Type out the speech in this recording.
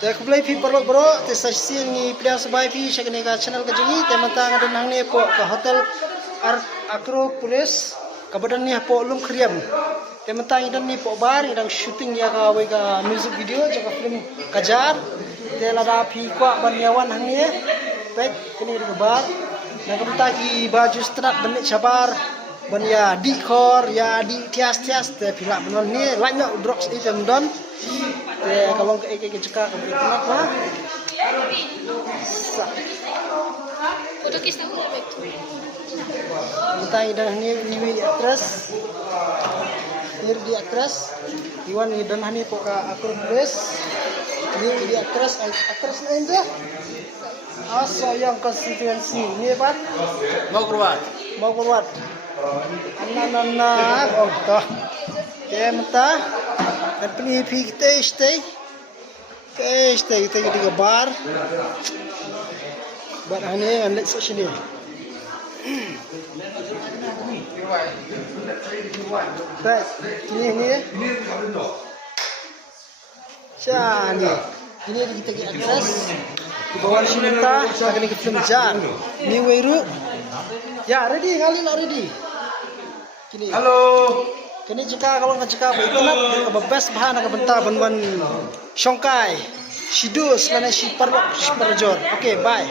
Te aku play fi perlok bro, te sasi ni pilihan sebai fi syakni ka channel ka jungi, te mata ngadan hang ni po ka hotel Acropolis, ka badan ni po lum kriam. Te mata idan ni po bar, idang shooting ya ka wai ka music video, jaka film kajar. Te lada fi kwa banyawan hang ni, baik kini di bar. Na ka mata ki baju strat benit sabar. Ban ya dikor ya di tias-tias te pila benon ni lanyo drops item don te kalau ke jeka ke kenapa ha Foto kisah udah baik. Minta idan ni di atas di atas iwan idan hani poka akur dress di atas na inda aso yang konstituensi ni apa mau keluar anak oh toh temta dan pilih kita stay kita di bar ini anda sini baik ini ini kita ke atas di bawah sini kita akan kita menjar ini wiru ya ready kali nak ready kini Halo. Kini jika kalau nggak jika internet kebebas bahan agak bentar bantuan Songkai, Sidus, lana si perlok si perjor. Oke, bye.